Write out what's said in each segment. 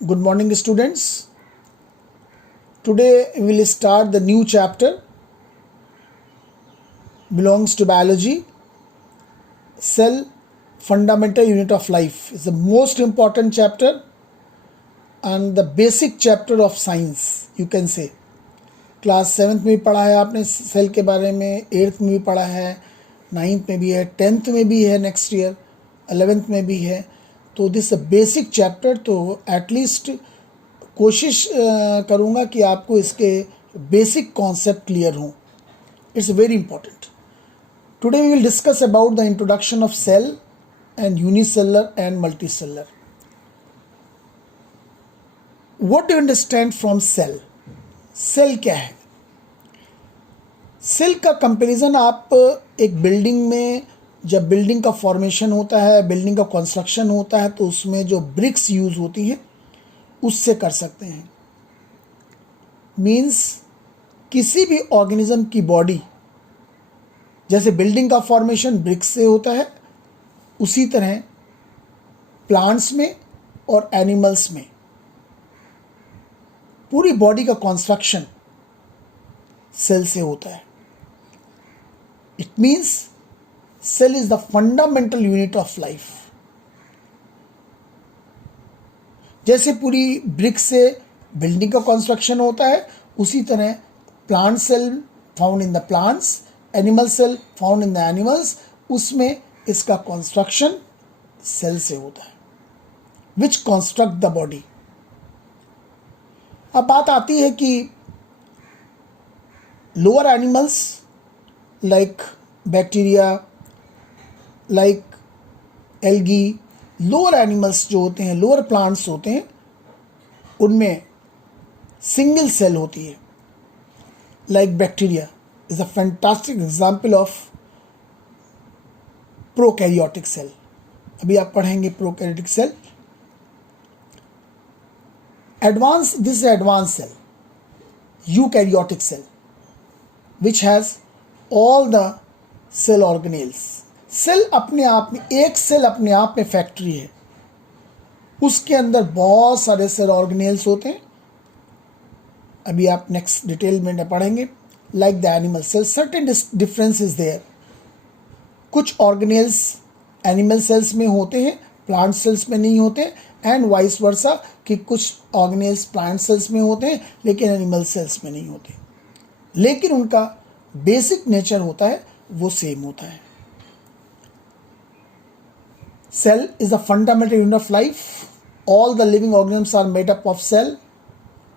Good morning, students. Today we will start the new chapter belongs to biology. Cell, fundamental unit of life, is the most important chapter and the basic chapter of science, you can say. Class 7th में भी पढ़ा है आपने cell के बारे में, 8th में भी पढ़ा है, 9th में भी है, 10th में भी है, नेक्स्ट ईयर 11th में भी है. तो दिस बेसिक चैप्टर, तो एटलीस्ट कोशिश करूँगा कि आपको इसके बेसिक कॉन्सेप्ट क्लियर हों. It's very important. Today we will discuss about the introduction of cell and unicellular and multicellular. What do you understand from cell? Cell क्या है? सेल का कंपैरिजन आप एक बिल्डिंग में, जब बिल्डिंग का फॉर्मेशन होता है, बिल्डिंग का कंस्ट्रक्शन होता है, तो उसमें जो ब्रिक्स यूज होती हैं उससे कर सकते हैं. मीन्स किसी भी ऑर्गेनिज्म की बॉडी, जैसे बिल्डिंग का फॉर्मेशन ब्रिक्स से होता है, उसी तरह प्लांट्स में और एनिमल्स में पूरी बॉडी का कंस्ट्रक्शन सेल से होता है. It means cell is the fundamental unit of life. जैसे पूरी ब्रिक से बिल्डिंग का कंस्ट्रक्शन होता है, उसी तरह plant cell found in the plants, animal cell found in the animals, उसमें इसका कंस्ट्रक्शन सेल से होता है, विच कंस्ट्रक्ट द बॉडी. अब बात आती है कि lower animals like bacteria, like algae, lower animals जो होते हैं, लोअर प्लांट्स होते हैं, उनमें सिंगल सेल होती है. Like bacteria is a fantastic example of prokaryotic cell. अभी आप पढ़ेंगे prokaryotic cell. This is advanced cell, eukaryotic cell, which has all the cell organelles. Cell अपने आप में, एक सेल अपने आप में फैक्ट्री है, उसके अंदर बहुत सारे सेल ऑर्गेनेल्स होते हैं. अभी आप नेक्स्ट डिटेल में पढ़ेंगे. Like the animal cell, certain difference is there. कुछ ऑर्गेनेल्स एनिमल सेल्स में होते हैं, प्लांट सेल्स में नहीं होते, एंड वाइस वर्सा कि कुछ ऑर्गेनेल्स प्लांट सेल्स में होते हैं लेकिन एनिमल सेल्स में नहीं होते, लेकिन उनका बेसिक नेचर होता है वो सेम होता है. Cell is the fundamental unit of life. All the living organisms are made up of cell.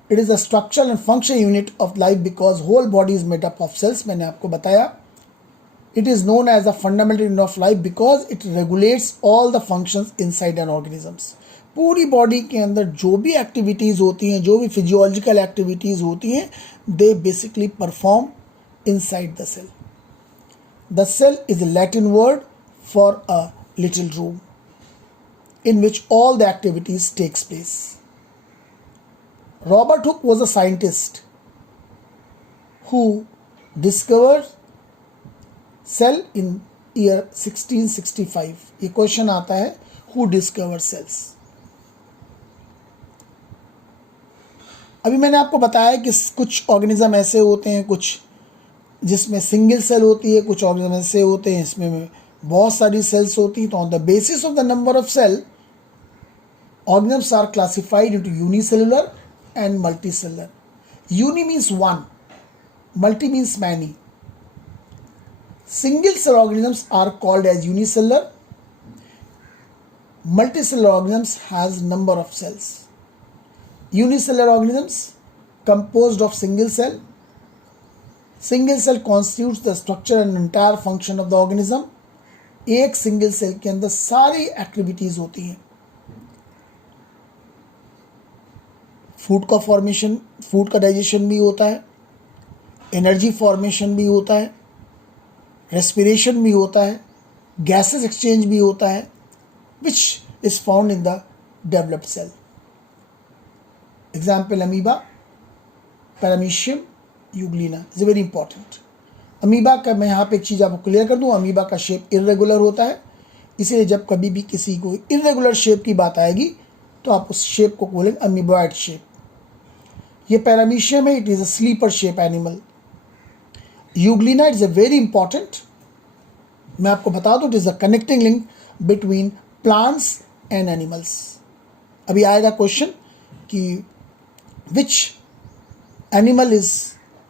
It is a structural and functional unit of life because whole body is made up of cells. मैंने आपको बताया. It is known as the fundamental unit of life because it regulates all the functions inside an organisms. पूरी body के अंदर जो भी activities होती हैं, जो भी फिजियोलॉजिकल एक्टिविटीज़ होती हैं, they basically perform inside the cell. The cell is a Latin word for a little room in which all the activities takes place. Robert Hooke was a scientist who discovered cell in year 1665. ये question आता है, who discovered cells? अभी मैंने आपको बताया कि कुछ organism ऐसे होते हैं, कुछ जिसमें सिंगल सेल होती है, कुछ ऑर्गेनिज्म ऐसे होते हैं इसमें बहुत सारी सेल्स होती हैं. तो on the basis of the number of cell, organisms are classified into unicellular and multicellular. Uni means one, multi means many. Single cell organisms are called as unicellular. Multicellular organisms has number of cells. Unicellular organisms composed of single cell. Single cell constitutes the structure and entire function of the organism. एक single cell के अंदर सारी activities होती हैं. Food का formation, food का digestion भी होता है, एनर्जी फॉर्मेशन भी होता है, रेस्पिरेशन भी होता है, गैसेस एक्सचेंज भी होता है, which is found in the developed cell. Example amoeba, paramecium, euglena is very important. Amoeba का मैं यहाँ पे एक चीज़ आपको क्लियर कर दूँ, अमीबा का शेप इरेगुलर होता है, इसीलिए जब कभी भी किसी को इरेगुलर शेप की बात आएगी तो आप उस शेप को बोलेंगे अमीबॉइड शेप। ये पैरामीशियम है, it is a slipper shape animal. Euglena is a very important, मैं आपको बता दूं, it is a connecting link between plants and animals. अभी आएगा क्वेश्चन कि which animal is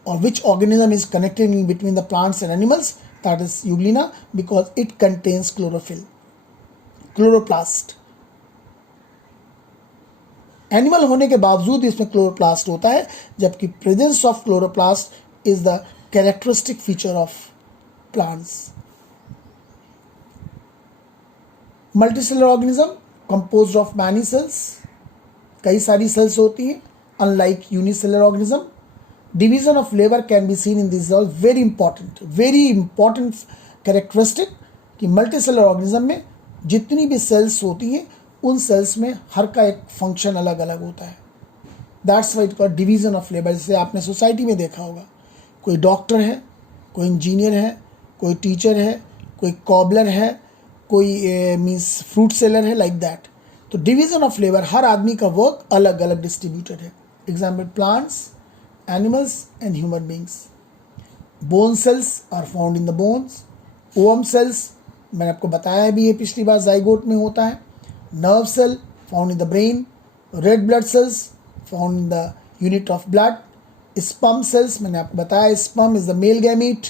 or which organism is connecting between the plants and animals, that is Euglena, because it contains chlorophyll, chloroplast. Animal होने के बावजूद इसमें chloroplast होता है, जबकि presence of chloroplast is the characteristic feature of plants. Multicellular organism composed of many cells, कई सारी sales होती हैं, unlike unicellular organism. Division of labour can be seen in this all, very important characteristic कि multicellular organism में जितनी भी sales होती हैं उन सेल्स में हर का एक फंक्शन अलग अलग होता है। That's why it called division of labour. जैसे आपने सोसाइटी में देखा होगा, कोई डॉक्टर है, कोई इंजीनियर है, कोई टीचर है, कोई कॉबलर है, कोई मीन्स फ्रूट सेलर है, लाइक दैट। तो डिवीजन ऑफ लेबर, हर आदमी का वर्क अलग अलग डिस्ट्रीब्यूटेड है। Example plants, animals and human beings. Bone cells are found in the bones. Ovum cells मैंने आपको बताया भी है पिछली बार, जाइगोट में होता है। Nerve cell found in the brain. Red blood cells found in the unit of blood. Sperm cells मैंने आपको बताया, sperm is the male gamete,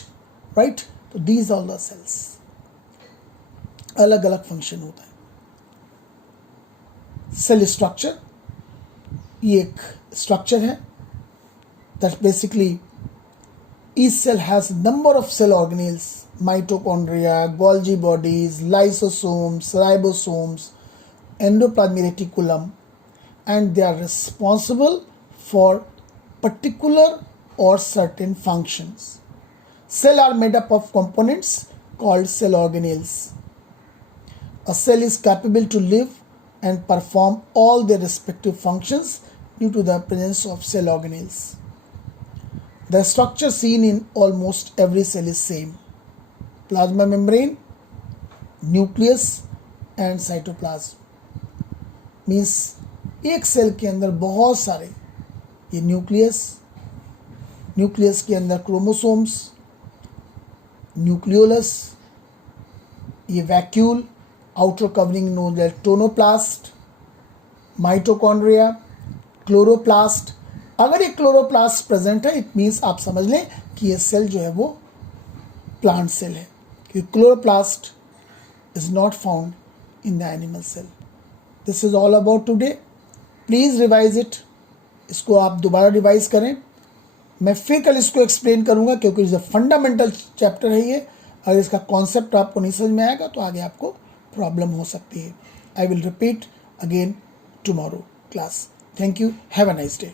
right. तो दीज ऑल द सेल्स, अलग अलग फंक्शन होता है। सेल स्ट्रक्चर, ये एक स्ट्रक्चर है that basically each cell has number of cell organelles, mitochondria, Golgi bodies, lysosomes, ribosomes, endoplasmic reticulum, and they are responsible for particular or certain functions. Cell are made up of components called cell organelles. A cell is capable to live and perform all their respective functions due to the presence of cell organelles. The structure seen in almost every cell is same: plasma membrane, nucleus and cytoplasm. Means एक cell के अंदर बहुत सारे, ये nucleus के अंदर chromosomes, nucleolus, ये vacuole, outer covering known as tonoplast, mitochondria, chloroplast. अगर ये क्लोरोप्लास्ट प्रेजेंट है, इट मीन्स आप समझ लें कि ये सेल जो है वो प्लांट सेल है, क्योंकि chloroplast is not found in the animal cell. This is all about today, please revise it. इसको आप दोबारा रिवाइज करें, मैं फिर कल इसको एक्सप्लेन करूंगा, क्योंकि जो फंडामेंटल चैप्टर है ये, अगर इसका कॉन्सेप्ट आपको नहीं समझ में आएगा तो आगे आपको प्रॉब्लम हो सकती है। I will repeat again tomorrow class. Thank you, have a nice day.